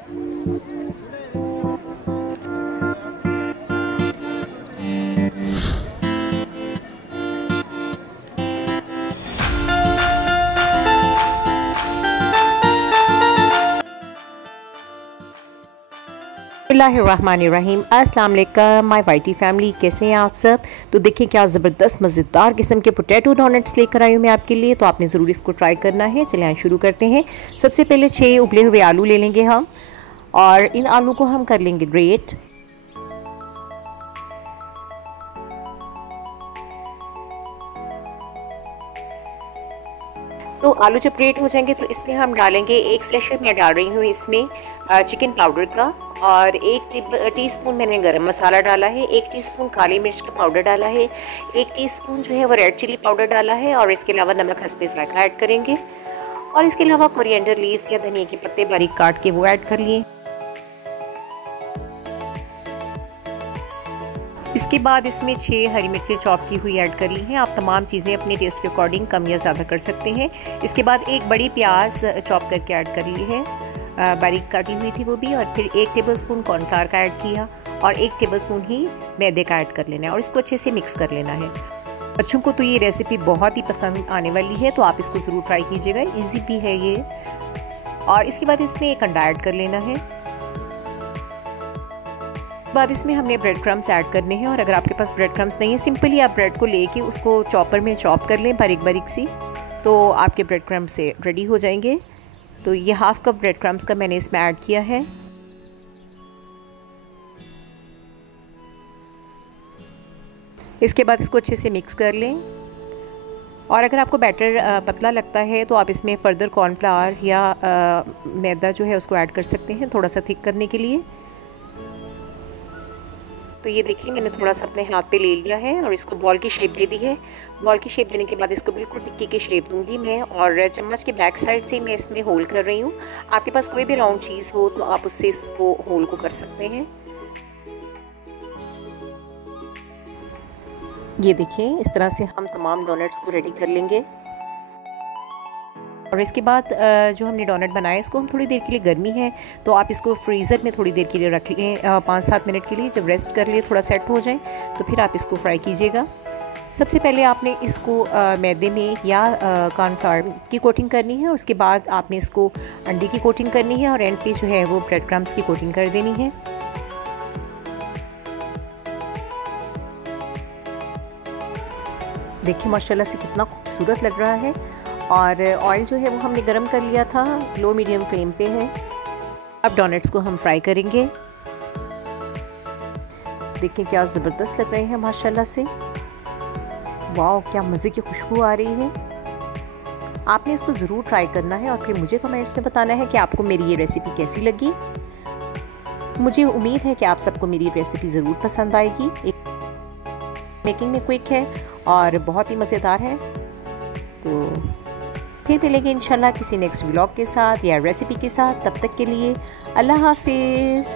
बिस्मिल्लाहिर्रहमानिर्रहीम। अस्सलाम वालेकुम माय वाइटी फैमिली, कैसे हैं आप सब। तो देखिए क्या ज़बरदस्त मज़ेदार किस्म के पोटैटो डोनट्स लेकर आई हूँ मैं आपके लिए, तो आपने ज़रूर इसको ट्राई करना है। चलिए आइए शुरू करते हैं। सबसे पहले 6 उबले हुए आलू ले लेंगे हम, और इन आलू को हम कर लेंगे ग्रेट। तो आलू जब ग्रेट हो जाएंगे तो इसमें हम डालेंगे एक स्लैशर मैं डाल रही हूँ इसमें चिकन पाउडर का, और 1 टीस्पून मैंने गरम मसाला डाला है, 1 टीस्पून काली मिर्च का पाउडर डाला है, 1 टीस्पून जो है वो रेड चिली पाउडर डाला है, और इसके अलावा नमक हस्बे ज़ायक़ा ऐड करेंगे। और इसके अलावा कोरिएंडर लीव्स या धनिया के पत्ते बारीक काट के वो ऐड कर लिए। इसके बाद इसमें 6 हरी मिर्चें चॉप की हुई ऐड कर ली हैं। आप तमाम चीज़ें अपने टेस्ट के अकॉर्डिंग कम या ज़्यादा कर सकते हैं। इसके बाद एक बड़ी प्याज चॉप करके ऐड कर ली है, बारीक काटी हुई थी वो भी, और फिर 1 टेबलस्पून कॉर्नफ्लावर का ऐड किया, और 1 टेबलस्पून ही मैदे का ऐड कर लेना है, और इसको अच्छे से मिक्स कर लेना है। बच्चों को तो ये रेसिपी बहुत ही पसंद आने वाली है, तो आप इसको ज़रूर ट्राई कीजिएगा, ईजी भी है ये। और इसके बाद इसमें 1 अंडा ऐड कर लेना है। बाद इसमें हमने ब्रेड क्रम्स ऐड करने हैं, और अगर आपके पास ब्रेड क्रम्स नहीं है, सिंपली आप ब्रेड को लेके उसको चॉपर में चॉप कर लें बारीक बारीक सी, तो आपके ब्रेड क्रम्स से रेडी हो जाएंगे। तो ये हाफ कप ब्रेड क्रम्स का मैंने इसमें ऐड किया है। इसके बाद इसको अच्छे से मिक्स कर लें, और अगर आपको बैटर पतला लगता है तो आप इसमें फर्दर कॉर्नफ्लावर या मैदा जो है उसको ऐड कर सकते हैं थोड़ा सा थिक करने के लिए। तो ये देखिए मैंने थोड़ा सा अपने हाथ पे ले लिया है और इसको बॉल की शेप दे दी है। बॉल की शेप देने के बाद इसको बिल्कुल टिक्की की शेप दूंगी मैं, और चम्मच के बैक साइड से मैं इसमें होल कर रही हूँ। आपके पास कोई भी राउंड चीज़ हो तो आप उससे इसको होल को कर सकते हैं। ये देखिए इस तरह से हम तमाम डोनट्स को रेडी कर लेंगे। और इसके बाद जो हमने डोनट बनाया इसको हम थोड़ी देर के लिए, गर्मी है तो आप इसको फ्रीज़र में थोड़ी देर के लिए रख लें, 5-7 मिनट के लिए। जब रेस्ट कर लिए, थोड़ा सेट हो जाए, तो फिर आप इसको फ्राई कीजिएगा। सबसे पहले आपने इसको मैदे में या कॉर्नफ्लावर की कोटिंग करनी है, उसके बाद आपने इसको अंडे की कोटिंग करनी है, और एंड पे जो है वो ब्रेड क्रम्स की कोटिंग कर देनी है। देखिए माशाल्लाह से कितना खूबसूरत लग रहा है। और ऑयल जो है वो हमने गरम कर लिया था, लो मीडियम फ्लेम पे है। अब डोनट्स को हम फ्राई करेंगे। देखिए क्या ज़बरदस्त लग रहे हैं माशाल्लाह से। वाह क्या मज़े की खुशबू आ रही है। आपने इसको ज़रूर ट्राई करना है, और फिर मुझे कमेंट्स में बताना है कि आपको मेरी ये रेसिपी कैसी लगी। मुझे उम्मीद है कि आप सबको मेरी रेसिपी ज़रूर पसंद आएगी। मेकिंग में क्विक है और बहुत ही मज़ेदार है। तो फिर मिलेंगे इंशाल्लाह किसी नेक्स्ट व्लॉग के साथ या रेसिपी के साथ। तब तक के लिए अल्लाह हाफिज़।